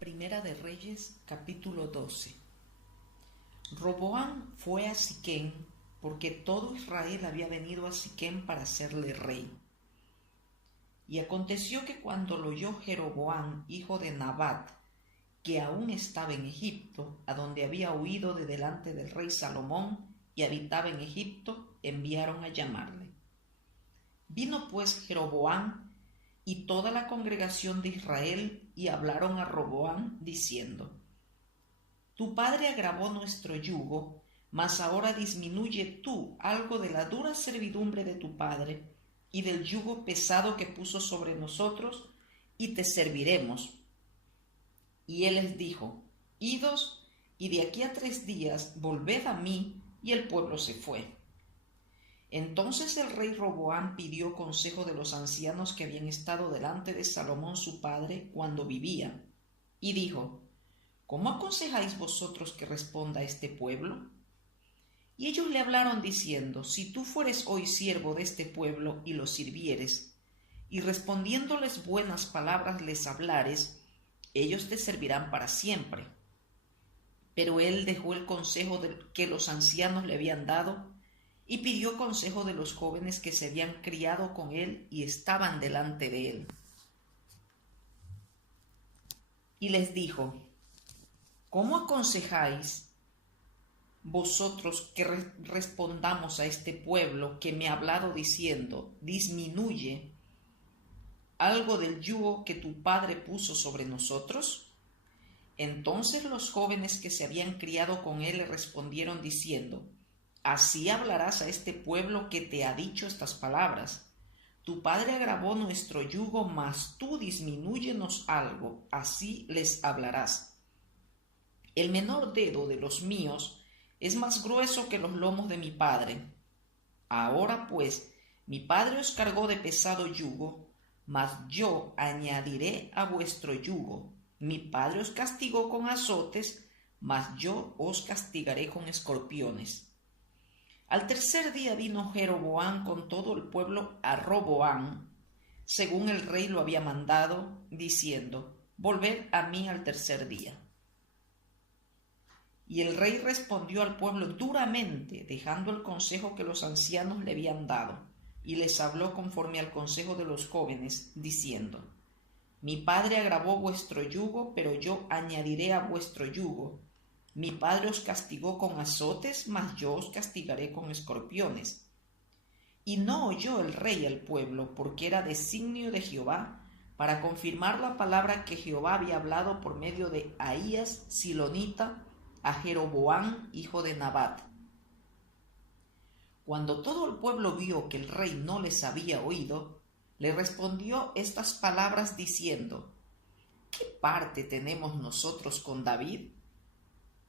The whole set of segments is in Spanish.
Primera de Reyes, capítulo 12. Roboam fue a Siquem, porque todo Israel había venido a Siquem para hacerle rey. Y aconteció que cuando lo oyó Jeroboam, hijo de Nabat, que aún estaba en Egipto, a donde había huido de delante del rey Salomón y habitaba en Egipto, enviaron a llamarle. Vino pues Jeroboam y toda la congregación de Israel y hablaron a Roboam diciendo: Tu padre agravó nuestro yugo, mas ahora disminuye tú algo de la dura servidumbre de tu padre y del yugo pesado que puso sobre nosotros, y te serviremos. Y él les dijo: Idos, y de aquí a 3 días volved a mí. Y el pueblo se fue. Entonces el rey Roboam pidió consejo de los ancianos que habían estado delante de Salomón su padre cuando vivía, y dijo: ¿Cómo aconsejáis vosotros que responda a este pueblo? Y ellos le hablaron diciendo: Si tú fueres hoy siervo de este pueblo y lo sirvieres, y respondiéndoles buenas palabras les hablares, ellos te servirán para siempre. Pero él dejó el consejo que los ancianos le habían dado, y pidió consejo de los jóvenes que se habían criado con él y estaban delante de él. Y les dijo: ¿Cómo aconsejáis vosotros que respondamos a este pueblo que me ha hablado diciendo: disminuye algo del yugo que tu padre puso sobre nosotros? Entonces los jóvenes que se habían criado con él le respondieron diciendo: Así hablarás a este pueblo que te ha dicho estas palabras. Tu padre agravó nuestro yugo, mas tú disminúyenos algo, así les hablarás. El menor dedo de los míos es más grueso que los lomos de mi padre. Ahora pues, mi padre os cargó de pesado yugo, mas yo añadiré a vuestro yugo. Mi padre os castigó con azotes, mas yo os castigaré con escorpiones. Al 3er día vino Jeroboam con todo el pueblo a Roboam, según el rey lo había mandado, diciendo: Volved a mí al 3er día. Y el rey respondió al pueblo duramente, dejando el consejo que los ancianos le habían dado, y les habló conforme al consejo de los jóvenes, diciendo: Mi padre agravó vuestro yugo, pero yo añadiré a vuestro yugo. Mi padre os castigó con azotes, mas yo os castigaré con escorpiones. Y no oyó el rey al pueblo, porque era designio de Jehová, para confirmar la palabra que Jehová había hablado por medio de Ahías silonita a Jeroboam, hijo de Nabat. Cuando todo el pueblo vio que el rey no les había oído, le respondió estas palabras diciendo: ¿Qué parte tenemos nosotros con David?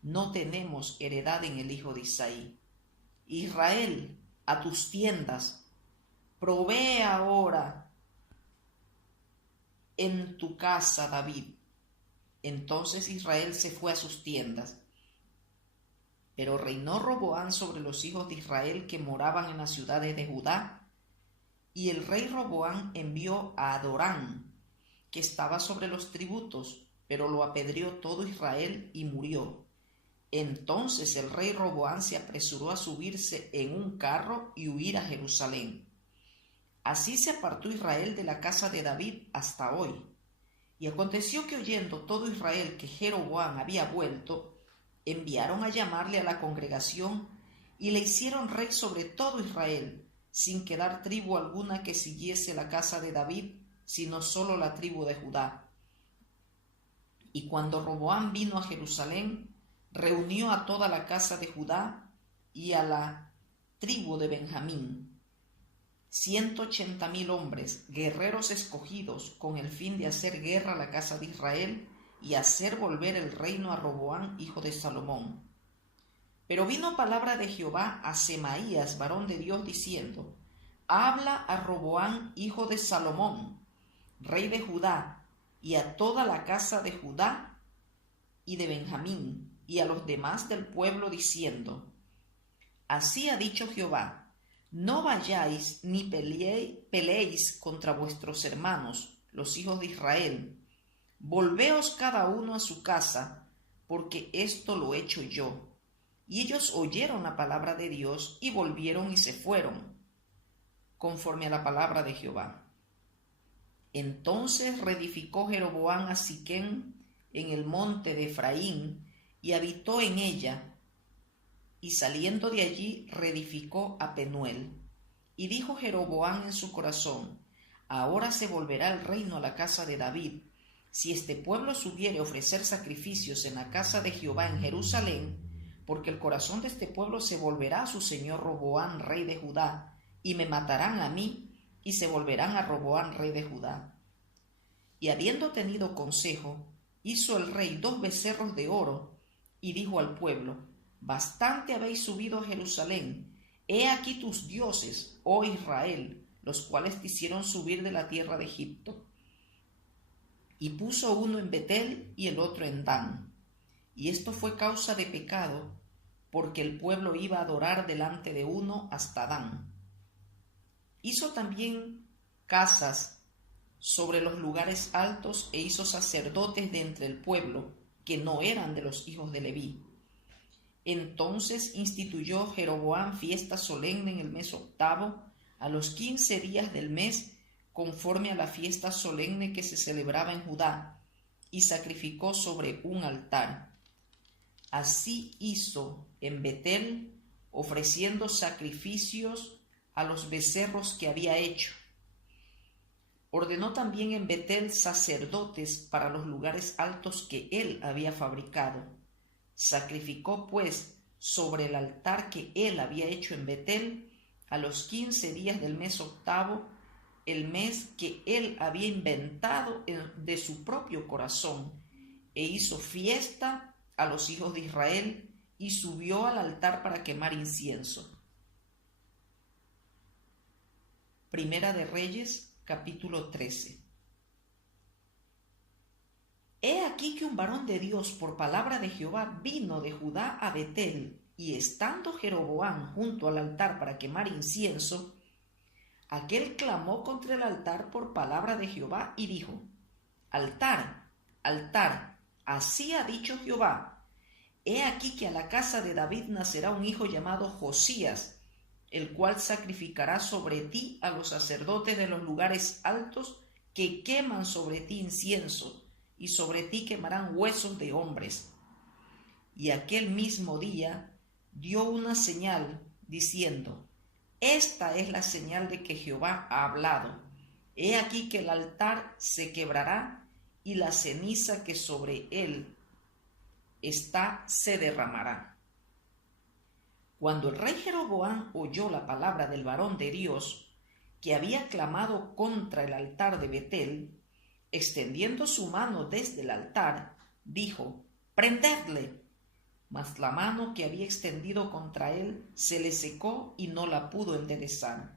No tenemos heredad en el hijo de Isaí. Israel, a tus tiendas, provee ahora en tu casa, David. Entonces Israel se fue a sus tiendas. Pero reinó Roboam sobre los hijos de Israel que moraban en las ciudades de Judá. Y el rey Roboam envió a Adorán, que estaba sobre los tributos, pero lo apedreó todo Israel y murió. Entonces el rey Roboam se apresuró a subirse en un carro y huir a Jerusalén. Así se apartó Israel de la casa de David hasta hoy. Y aconteció que oyendo todo Israel que Jeroboam había vuelto, enviaron a llamarle a la congregación y le hicieron rey sobre todo Israel, sin quedar tribu alguna que siguiese la casa de David, sino sólo la tribu de Judá. Y cuando Roboam vino a Jerusalén, reunió a toda la casa de Judá y a la tribu de Benjamín, 180,000 hombres, guerreros escogidos, con el fin de hacer guerra a la casa de Israel y hacer volver el reino a Roboam, hijo de Salomón. Pero vino palabra de Jehová a Semaías, varón de Dios, diciendo: Habla a Roboam, hijo de Salomón, rey de Judá, y a toda la casa de Judá y de Benjamín, y a los demás del pueblo, diciendo: Así ha dicho Jehová: No vayáis ni peleéis contra vuestros hermanos, los hijos de Israel, volveos cada uno a su casa, porque esto lo he hecho yo. Y ellos oyeron la palabra de Dios y volvieron y se fueron, conforme a la palabra de Jehová. Entonces reedificó Jeroboam a Siquem en el monte de Efraín, y habitó en ella, y saliendo de allí reedificó a Penuel. Y dijo Jeroboam en su corazón: ahora se volverá el reino a la casa de David, si este pueblo subiere a ofrecer sacrificios en la casa de Jehová en Jerusalén, porque el corazón de este pueblo se volverá a su señor Roboam, rey de Judá, y me matarán a mí, y se volverán a Roboam, rey de Judá. Y habiendo tenido consejo, hizo el rey 2 becerros de oro, y dijo al pueblo: bastante habéis subido a Jerusalén. He aquí tus dioses, oh Israel, los cuales te hicieron subir de la tierra de Egipto. Y puso uno en Betel y el otro en Dan. Y esto fue causa de pecado, porque el pueblo iba a adorar delante de uno hasta Dan. Hizo también casas sobre los lugares altos, e hizo sacerdotes de entre el pueblo, que no eran de los hijos de Leví. Entonces instituyó Jeroboam fiesta solemne en el mes 8, a los 15 días del mes, conforme a la fiesta solemne que se celebraba en Judá, y sacrificó sobre un altar. Así hizo en Betel, ofreciendo sacrificios a los becerros que había hecho. Ordenó también en Betel sacerdotes para los lugares altos que él había fabricado. Sacrificó pues sobre el altar que él había hecho en Betel a los 15 días del mes 8, el mes que él había inventado de su propio corazón, e hizo fiesta a los hijos de Israel y subió al altar para quemar incienso. Primera de Reyes, capítulo 13. He aquí que un varón de Dios por palabra de Jehová vino de Judá a Betel, y estando Jeroboam junto al altar para quemar incienso, aquel clamó contra el altar por palabra de Jehová y dijo: altar, altar, así ha dicho Jehová, he aquí que a la casa de David nacerá un hijo llamado Josías, el cual sacrificará sobre ti a los sacerdotes de los lugares altos que queman sobre ti incienso, y sobre ti quemarán huesos de hombres. Y aquel mismo día dio una señal, diciendo: esta es la señal de que Jehová ha hablado. He aquí que el altar se quebrará, y la ceniza que sobre él está se derramará. Cuando el rey Jeroboam oyó la palabra del varón de Dios, que había clamado contra el altar de Betel, extendiendo su mano desde el altar, dijo: prendedle. Mas la mano que había extendido contra él se le secó y no la pudo enderezar.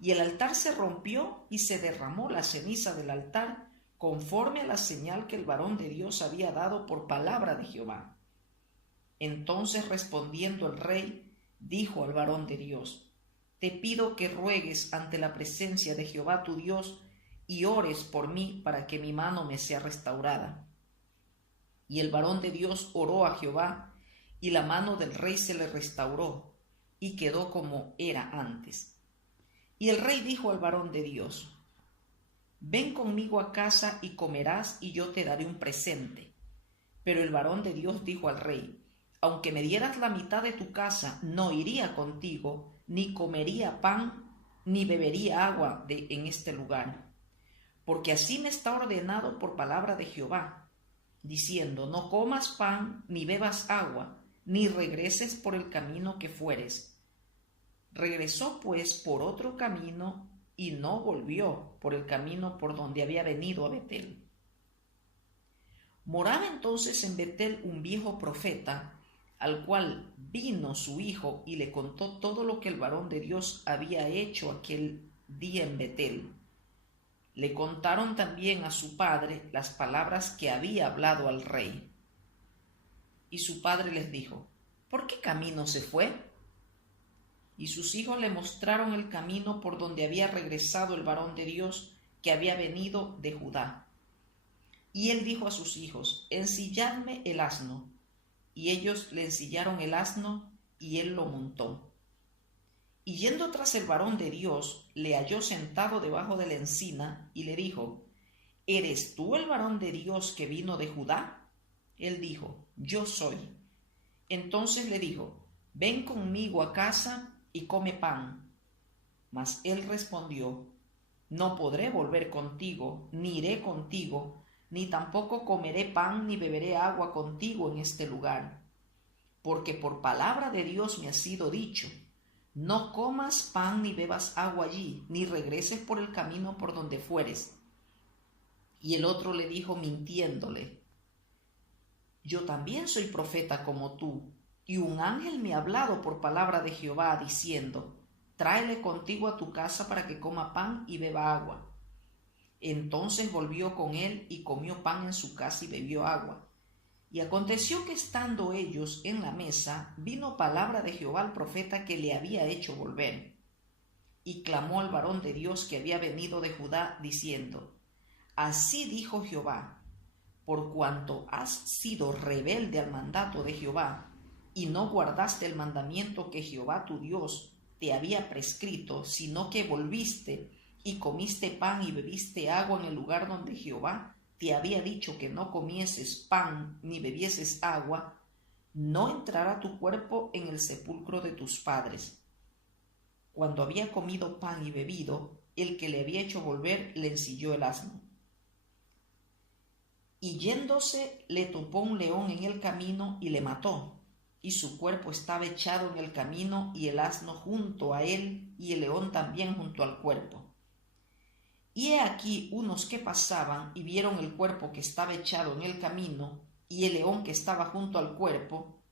Y el altar se rompió y se derramó la ceniza del altar, conforme a la señal que el varón de Dios había dado por palabra de Jehová. Entonces, respondiendo el rey, dijo al varón de Dios: te pido que ruegues ante la presencia de Jehová tu Dios, y ores por mí para que mi mano me sea restaurada. Y el varón de Dios oró a Jehová, y la mano del rey se le restauró, y quedó como era antes. Y el rey dijo al varón de Dios: ven conmigo a casa y comerás, y yo te daré un presente. Pero el varón de Dios dijo al rey: aunque me dieras la mitad de tu casa, no iría contigo, ni comería pan, ni bebería agua en este lugar. Porque así me está ordenado por palabra de Jehová, diciendo: no comas pan, ni bebas agua, ni regreses por el camino que fueres. Regresó pues por otro camino, y no volvió por el camino por donde había venido a Betel. Moraba entonces en Betel un viejo profeta, al cual vino su hijo y le contó todo lo que el varón de Dios había hecho aquel día en Betel. Le contaron también a su padre las palabras que había hablado al rey. Y su padre les dijo: ¿por qué camino se fue? Y sus hijos le mostraron el camino por donde había regresado el varón de Dios que había venido de Judá. Y él dijo a sus hijos: ensilladme el asno. Y ellos le ensillaron el asno, y él lo montó. Y yendo tras el varón de Dios, le halló sentado debajo de la encina, y le dijo: ¿eres tú el varón de Dios que vino de Judá? Él dijo: yo soy. Entonces le dijo: ven conmigo a casa y come pan. Mas él respondió: no podré volver contigo, ni iré contigo, ni tampoco comeré pan ni beberé agua contigo en este lugar. Porque por palabra de Dios me ha sido dicho: no comas pan ni bebas agua allí, ni regreses por el camino por donde fueres. Y el otro le dijo mintiéndole: yo también soy profeta como tú, y un ángel me ha hablado por palabra de Jehová, diciendo: tráele contigo a tu casa para que coma pan y beba agua. Entonces volvió con él y comió pan en su casa y bebió agua. Y aconteció que estando ellos en la mesa, vino palabra de Jehová al profeta que le había hecho volver. Y clamó al varón de Dios que había venido de Judá, diciendo: así dijo Jehová: por cuanto has sido rebelde al mandato de Jehová, y no guardaste el mandamiento que Jehová tu Dios te había prescrito, sino que volviste y comiste pan y bebiste agua en el lugar donde Jehová te había dicho que no comieses pan ni bebieses agua, no entrará tu cuerpo en el sepulcro de tus padres. Cuando había comido pan y bebido, el que le había hecho volver le ensilló el asno. Y yéndose le topó un león en el camino y le mató, y su cuerpo estaba echado en el camino, y el asno junto a él, y el león también junto al cuerpo. Y he aquí unos que pasaban y vieron el cuerpo que estaba echado en el camino, y el león que estaba junto al cuerpo,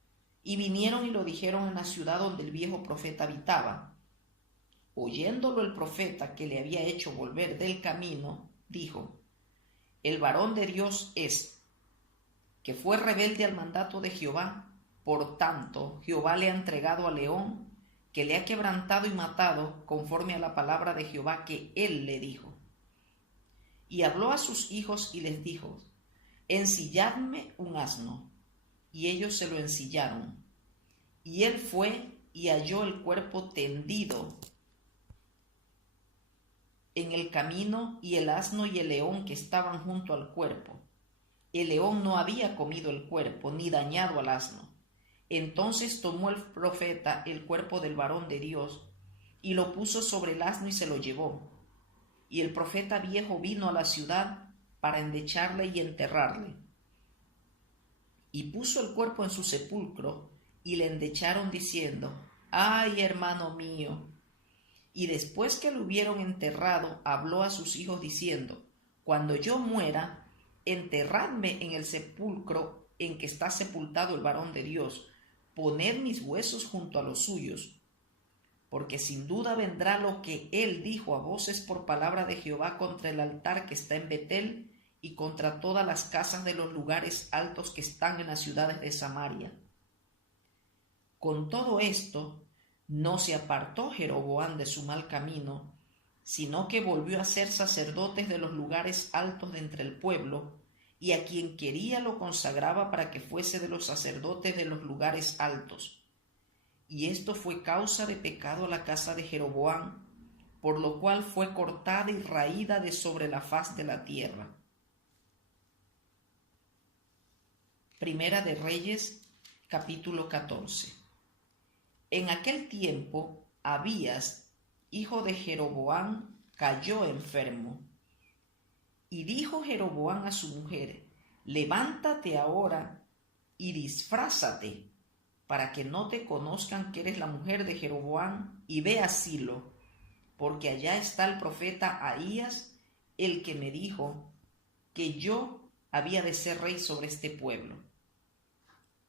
y vinieron y lo dijeron en la ciudad donde el viejo profeta habitaba. Oyéndolo el profeta que le había hecho volver del camino, dijo: el varón de Dios es, que fue rebelde al mandato de Jehová. Por tanto, Jehová le ha entregado al león, que le ha quebrantado y matado, conforme a la palabra de Jehová que él le dijo. Y habló a sus hijos y les dijo: ensilladme un asno. Y ellos se lo ensillaron. Y él fue y halló el cuerpo tendido en el camino, y el asno y el león que estaban junto al cuerpo. El león no había comido el cuerpo, ni dañado al asno. Entonces tomó el profeta el cuerpo del varón de Dios, y lo puso sobre el asno y se lo llevó. Y el profeta viejo vino a la ciudad para endecharle y enterrarle. Y puso el cuerpo en su sepulcro, y le endecharon diciendo: ¡ay, hermano mío! Y después que lo hubieron enterrado, habló a sus hijos diciendo: cuando yo muera, enterradme en el sepulcro en que está sepultado el varón de Dios, poned mis huesos junto a los suyos, porque sin duda vendrá lo que él dijo a voces por palabra de Jehová contra el altar que está en Betel y contra todas las casas de los lugares altos que están en las ciudades de Samaria. Con todo esto, no se apartó Jeroboam de su mal camino, sino que volvió a ser sacerdotes de los lugares altos de entre el pueblo, y a quien quería lo consagraba para que fuese de los sacerdotes de los lugares altos. Y esto fue causa de pecado a la casa de Jeroboam, por lo cual fue cortada y raída de sobre la faz de la tierra. Primera de Reyes, capítulo 14. En aquel tiempo, Abías, hijo de Jeroboam, cayó enfermo. Y dijo Jeroboam a su mujer: levántate ahora y disfrázate, para que no te conozcan que eres la mujer de Jeroboam, y ve a Silo, porque allá está el profeta Ahías, el que me dijo que yo había de ser rey sobre este pueblo.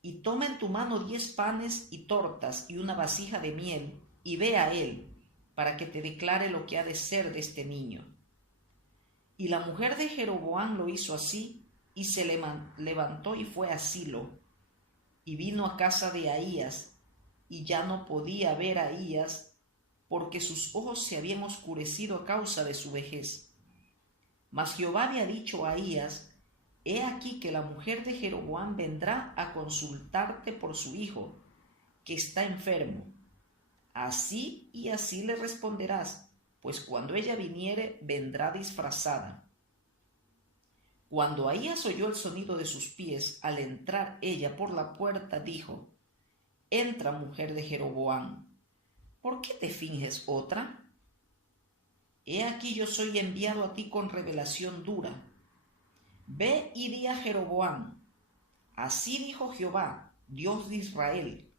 Y toma en tu mano 10 panes y tortas y una vasija de miel, y ve a él, para que te declare lo que ha de ser de este niño. Y la mujer de Jeroboam lo hizo así, y se levantó y fue a Silo, y vino a casa de Ahías, y ya no podía ver a Ahías, porque sus ojos se habían oscurecido a causa de su vejez. Mas Jehová había dicho a Ahías: he aquí que la mujer de Jeroboam vendrá a consultarte por su hijo, que está enfermo. Así y así le responderás, pues cuando ella viniere, vendrá disfrazada. Cuando Ahías oyó el sonido de sus pies, al entrar ella por la puerta, dijo: Entra, mujer de Jeroboam, ¿por qué te finges otra? He aquí yo soy enviado a ti con revelación dura. Ve y di a Jeroboam: así dijo Jehová, Dios de Israel,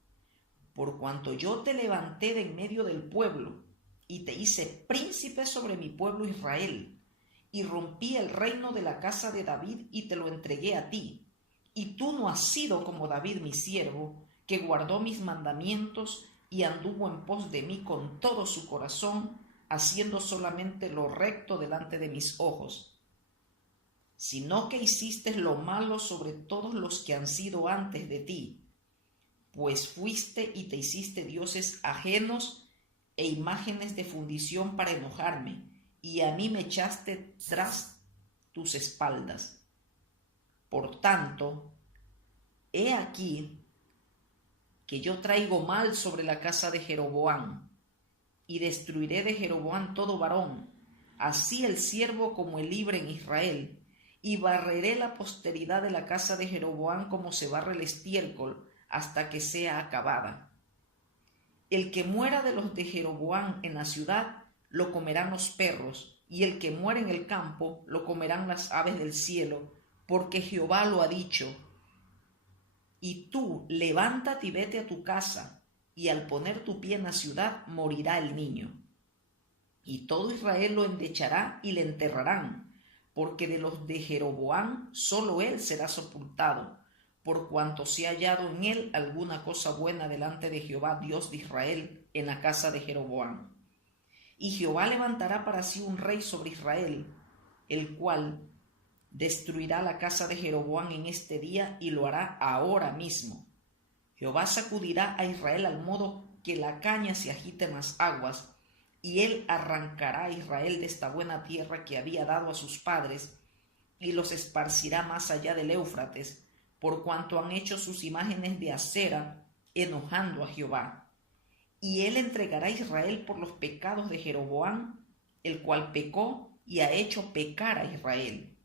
por cuanto yo te levanté de en medio del pueblo, y te hice príncipe sobre mi pueblo Israel, y rompí el reino de la casa de David y te lo entregué a ti, y tú no has sido como David mi siervo, que guardó mis mandamientos y anduvo en pos de mí con todo su corazón, haciendo solamente lo recto delante de mis ojos, sino que hiciste lo malo sobre todos los que han sido antes de ti, pues fuiste y te hiciste dioses ajenos e imágenes de fundición para enojarme, y a mí me echaste tras tus espaldas. Por tanto, he aquí que yo traigo mal sobre la casa de Jeroboam, y destruiré de Jeroboam todo varón, así el siervo como el libre en Israel, y barreré la posteridad de la casa de Jeroboam como se barre el estiércol, hasta que sea acabada. El que muera de los de Jeroboam en la ciudad, lo comerán los perros, y el que muera en el campo, lo comerán las aves del cielo, porque Jehová lo ha dicho. Y tú, levántate y vete a tu casa, y al poner tu pie en la ciudad, morirá el niño. Y todo Israel lo endechará y le enterrarán, porque de los de Jeroboam solo él será sepultado, por cuanto se ha hallado en él alguna cosa buena delante de Jehová, Dios de Israel, en la casa de Jeroboam. Y Jehová levantará para sí un rey sobre Israel, el cual destruirá la casa de Jeroboam en este día, y lo hará ahora mismo. Jehová sacudirá a Israel al modo que la caña se agita en las aguas, y él arrancará a Israel de esta buena tierra que había dado a sus padres, y los esparcirá más allá del Éufrates, por cuanto han hecho sus imágenes de acera, enojando a Jehová. Y él entregará a Israel por los pecados de Jeroboam, el cual pecó y ha hecho pecar a Israel.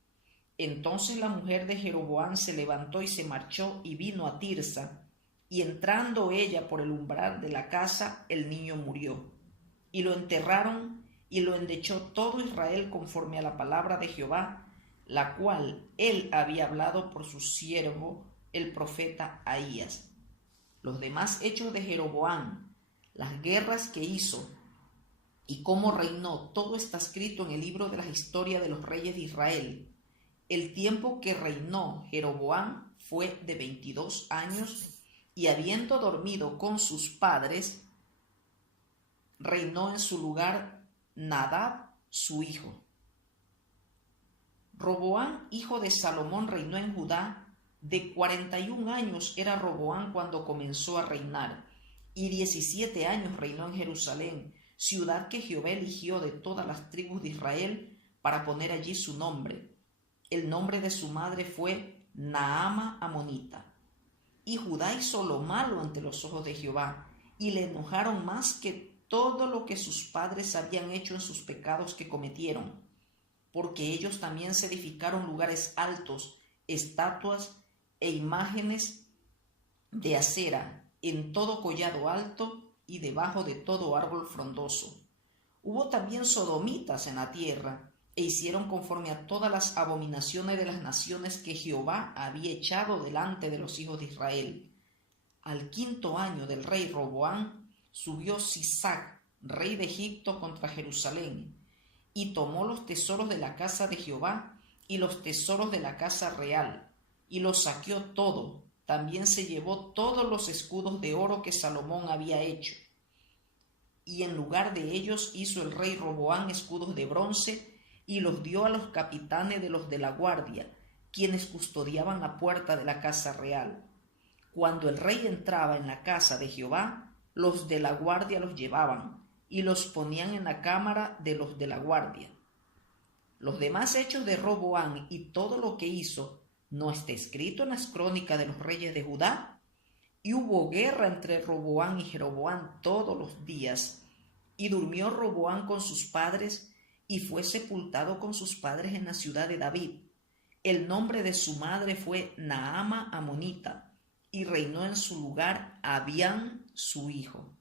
Entonces la mujer de Jeroboam se levantó y se marchó y vino a Tirsa, y entrando ella por el umbral de la casa, el niño murió. Y lo enterraron, y lo endechó todo Israel conforme a la palabra de Jehová, la cual él había hablado por su siervo el profeta Ahías. Los demás hechos de Jeroboam, las guerras que hizo y cómo reinó, todo está escrito en el libro de la historia de los reyes de Israel. El tiempo que reinó Jeroboam fue de 22 años, y habiendo dormido con sus padres, reinó en su lugar Nadab, su hijo. Roboam, hijo de Salomón, reinó en Judá. De 41 años era Roboam cuando comenzó a reinar, y 17 años reinó en Jerusalén, ciudad que Jehová eligió de todas las tribus de Israel para poner allí su nombre. El nombre de su madre fue Naama Amonita. Y Judá hizo lo malo ante los ojos de Jehová, y le enojaron más que todo lo que sus padres habían hecho en sus pecados que cometieron, porque ellos también se edificaron lugares altos, estatuas e imágenes de acera en todo collado alto y debajo de todo árbol frondoso. Hubo también sodomitas en la tierra, e hicieron conforme a todas las abominaciones de las naciones que Jehová había echado delante de los hijos de Israel. Al 5º año del rey Roboam, subió Sisac, rey de Egipto, contra Jerusalén, y tomó los tesoros de la casa de Jehová y los tesoros de la casa real, y los saqueó todo. También se llevó todos los escudos de oro que Salomón había hecho. Y en lugar de ellos hizo el rey Roboam escudos de bronce, y los dio a los capitanes de los de la guardia, quienes custodiaban la puerta de la casa real. Cuando el rey entraba en la casa de Jehová, los de la guardia los llevaban, y los ponían en la cámara de los de la guardia. Los demás hechos de Roboam y todo lo que hizo, ¿No está escrito en las crónicas de los reyes de Judá? Y hubo guerra entre Roboam y Jeroboam todos los días. Y durmió Roboam con sus padres y fue sepultado con sus padres en la ciudad de David. El nombre de su madre fue Naama Amonita, y reinó en su lugar Abián su hijo.